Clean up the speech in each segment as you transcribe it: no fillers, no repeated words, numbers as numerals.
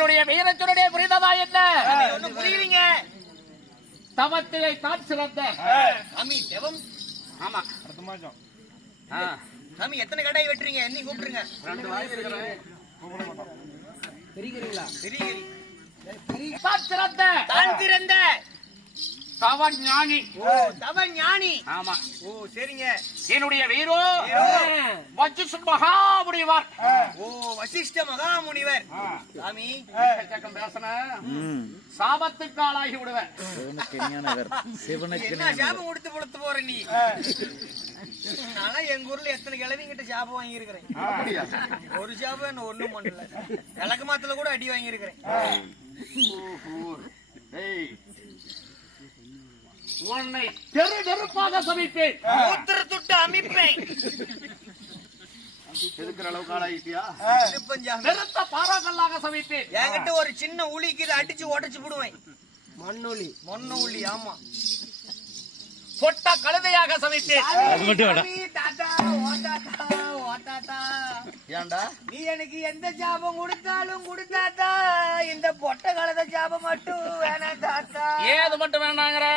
என்னுடைய வீரத்தினுடைய புரிதமா என்ன ஒண்ணு புரியுறீங்க? தவத்திலே தான் சிறந்த சாமி தெவம். ஆமா அடுத்த மாசம் சாமி எத்தனை கடாய் வெட்டுறீங்க? என்னையும் கூப்பிட்டுருங்க. 2 வாங்கி இருக்கிறேன். தெரிகிறீங்களா? தெரிகிறீ. தான் சிறந்த தான் சிறந்த தவ ஞானி. ஓ தவ ஞானி. ஆமா. ஓ சரிங்க. என்னுடைய வீரோ வசிஷ்ட மகாமுனிவர். ஓ வசிஷ்ட மகாமுனிவர். சாமி பேசணும் சாபத்துக்கு ஆளாகி விடுவேன். என்ன சாபம் கொடுத்து பொழுத்து போற நீ? நானும் எங்க ஊர்ல எத்தனை கிழவிங்கிட்ட சாபம் வாங்கி இருக்கிறேன். ஒரு சாபம் என்ன ஒண்ணும் பண்ணல. விளக்கு மாத்துல கூட அடி வாங்கி இருக்கிறேன். உன்னை தெரு நெருப்பாக சமைப்பேன். ஊத்திர துட்டு அமைப்பேன். இருக்கிற அளவுக்கு ஆளாயிட்டியா? திருப்பஞ்சாங்க நிறுத்த பாறாக்கல்லாக சமைப்பேன். என்கிட்ட ஒரு சின்ன உளிக்கு இதை அடிச்சு உடைச்சு போடுவேன். மண்ணொலி. மண்ணொலி. ஆமா. பொட்ட கழுதையாக சமைப்பேன். ஏண்டா நீ எனக்கு எந்த ஜாபம் கொடுத்தாலும் கொடுத்தாத்தா, இந்த பொட்ட கழுத ஜாபம் மட்டும் வேணாம் தாத்தா. ஏது மட்டும் வேணாங்கிற?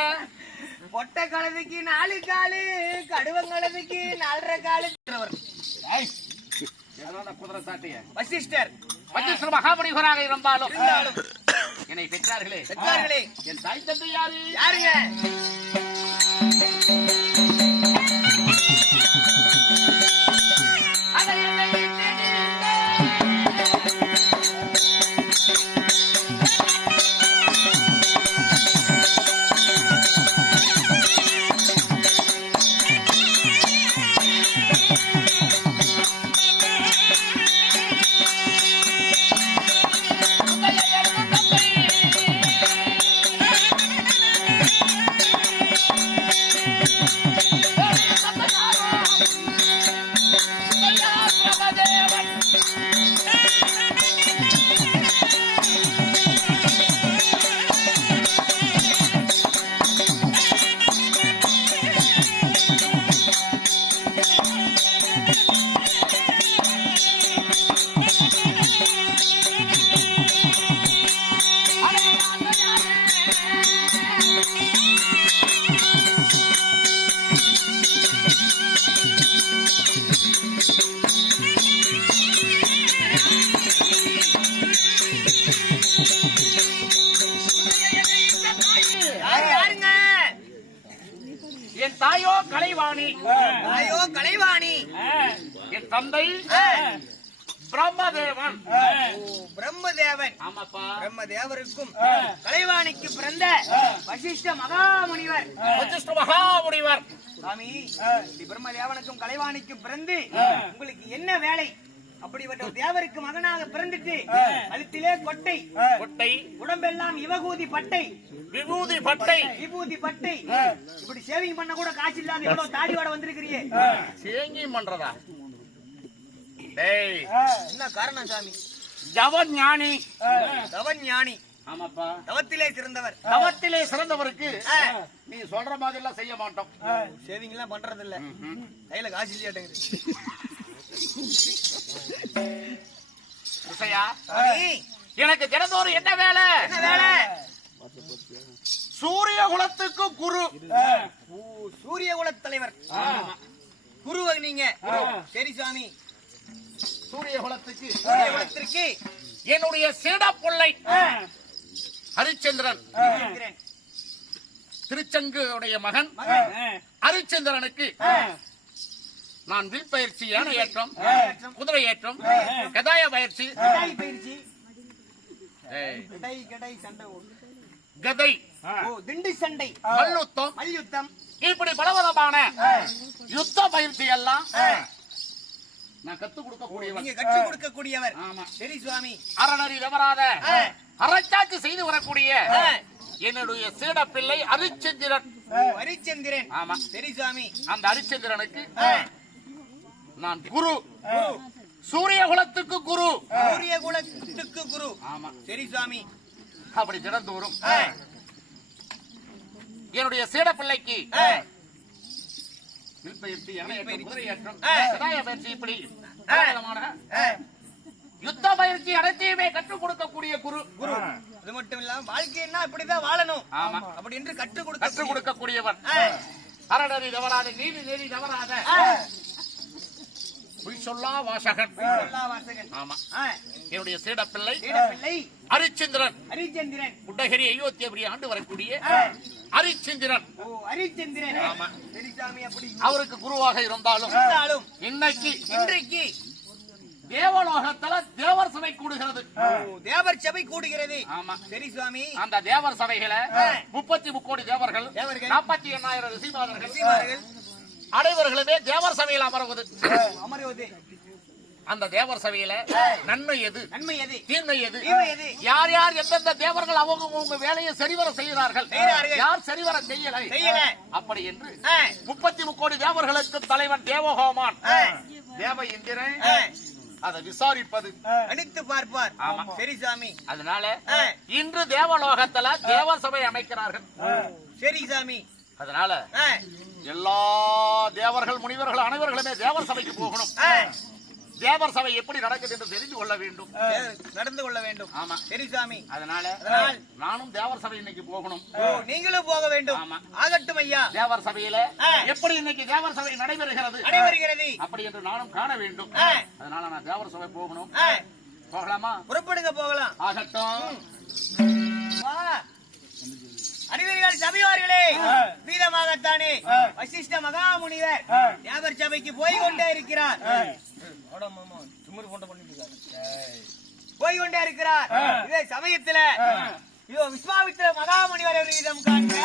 பொட்ட கழுதைக்கு 4 காலு, கடுவங்கழுதைக்கு 4.5 காலு. குதிரை சாட்டிய வசிஷ்டர் வசிஷ்ட மகாமுனிவராக இருந்தாலும் என்னை பெற்றார்களே பெற்றார்களே. என் தாய் தந்தை யாரு? யாருங்க? என் தாயோ கலைவாணி. தாயோ கலைவாணி. என் தந்தை பிரம்மதேவன். பிரம்மதேவன். ஆமாப்பா. பிரம்மதேவருக்கும் கலைவாணிக்கு பிறந்த வசிஷ்ட மகாமுனிவர். வசிஷ்ட மகாமுனிவர். சாமி பிரம்மதேவனுக்கும் கலைவாணிக்கும் பிறந்து உங்களுக்கு என்ன வேலை? அப்படிப்பட்ட ஒரு தேவருக்கு மகனாக பிறந்துட்டு கழுத்திலே கொட்டை கொட்டை, உடம்பெல்லாம் இவகூதி பட்டை, விபூதி பட்டை, விபூதி பட்டை, இப்படி சேவிங் பண்ண கூட காசு இல்லாத எவ்வளவு தாடி வாட வந்திருக்கிறியே. சேவிங் பண்றதா? டேய் என்ன காரணம் சாமி? ஜவஞானி. தவஞானி. ஆமாப்பா. தவத்திலே சிறந்தவர். தவத்திலே சிறந்தவருக்கு நீ சொல்ற மாதிரி எல்லாம் செய்ய மாட்டோம். சேவிங் எல்லாம் பண்றது இல்ல. கையில காசு இல்லையாட்டேங்குது. எனக்கு தினந்தோறும் என்ன வேலை? என்ன வேலை? சூரிய குலத்துக்கு குரு. சூரிய குல தலைவர் குரு நீங்க. சரி சாமி. சூரிய குலத்துக்கு சூரிய குலத்திற்கு என்னுடைய சீட பிள்ளை ஹரிச்சந்திரன். திருச்செங்குடைய மகன் ஹரிச்சந்திரனுக்கு நான் வில் பயிற்சி, யானை ஏற்றம், குதிரை ஏற்றம், கதாய பயிற்சி, கதை, திண்டி சண்டை, மல்யுத்தம், மல்யுத்தம், இப்படி பலவிதமான யுத்த பயிற்சி எல்லாம் நான் கத்துக் கொடுக்கக்கூடியவர். நீங்க கற்றுக் கொடுக்கக்கூடியவர். ஆமா. சரி சுவாமி. அறநறி தவறாத அறச்சாட்சி செய்து வரக்கூடிய என்னுடைய சீட பிள்ளை ஹரிச்சந்திரன். ஹரிச்சந்திரன். ஆமா. சரி சுவாமி. அந்த ஹரிச்சந்திரனுக்கு நான் குரு. சூரிய குலத்துக்கு குரு. சூரிய குலத்துக்கு குரு. ஆமா. சரி சுவாமி. அப்படி தினந்தோறும் என்னுடைய சீட பிள்ளைக்கு வில் பயிற்சி, யானை ஏற்றம், குதிரை ஏற்றம், கதாய பயிற்சி, இப்படி யுத்த பயிற்சி அனைத்தையுமே கற்றுக் கொடுக்கக்கூடிய குரு. அது மட்டும் இல்லாம வாழ்க்கைன்னா இப்படிதான் வாழணும் ஆமா. அப்படி என்று கற்றுக் கொடுக்கக்கூடியவன். அறநெறி தவறாத, நீதி நெறி தவறாத, பொய் சொல்லா வாசகன். ஆமா. என்னுடைய சீடப்பிள்ளை ஹரிச்சந்திரன். குட்டகிரி அயோத்தியபுரி ஆண்டு வரக்கூடிய ஹரிச்சந்திரன். ஆமா. அவருக்கு குருவாக இருந்தாலும் இன்றைக்கு தேவலோகத்துல தேவர் சபை கூடுகிறது. தேவர் சபை கூடுகிறது. ஆமா. சரி சுவாமி. அந்த தேவர் சபைகளை 33 கோடி தேவர்கள், 48,000 ரிஷிமார்கள் அனைவர்களுமே தேவர் சபையில் அமர்வது. அந்த தேவர் சபையில நன்மை எது, தீமை எது, யார் யார் எந்தெந்த தேவர்கள் அவங்க வேலையை சரிவர செய்கிறார்கள், யார் சரிவர செய்யலை, அப்படி என்று 33 கோடி தேவர்களுக்கு தலைவன் தேவஹோமான் தேவ இந்திரன் அதை விசாரிப்பது, அடித்து பார்ப்பார். ஆமா. சரி சாமி. அதனால இன்று தேவலோகத்துல தேவ சபை அமைக்கிறார்கள். சரி சாமி. அதனால எல்லா தேவர்கள் முனிவர்கள் அனைவர்களுமே தேவர் சபைக்கு போகணும். தேவர் சபை எப்படி நடக்குது என்று தெரிந்து கொள்ள வேண்டும், நடந்து கொள்ள வேண்டும். ஆமா. சரி சாமி. அதனால நானும் தேவர் சபை இன்னைக்கு போகணும். நீங்களும் போக வேண்டும். ஆகட்டும் ஐயா. தேவர் சபையில எப்படி இன்னைக்கு தேவர் சபை நடைபெறுகிறது அப்படி என்று நானும் காண வேண்டும். அதனால நான் தேவர் சபை போகணும். போகலாமா? புறப்படுங்க, போகலாம். ஆகட்டும். அறிவர்கள் சபைவார்களே, வீரமாகத்தானே வசிஷ்ட மகாமுனிவர் தேவர் சபைக்கு போய் கொண்டே இருக்கிறார். இதே சமயத்துல இதோ விஸ்வாமித்திர மகாமுனிவர் வீதம் காண்க.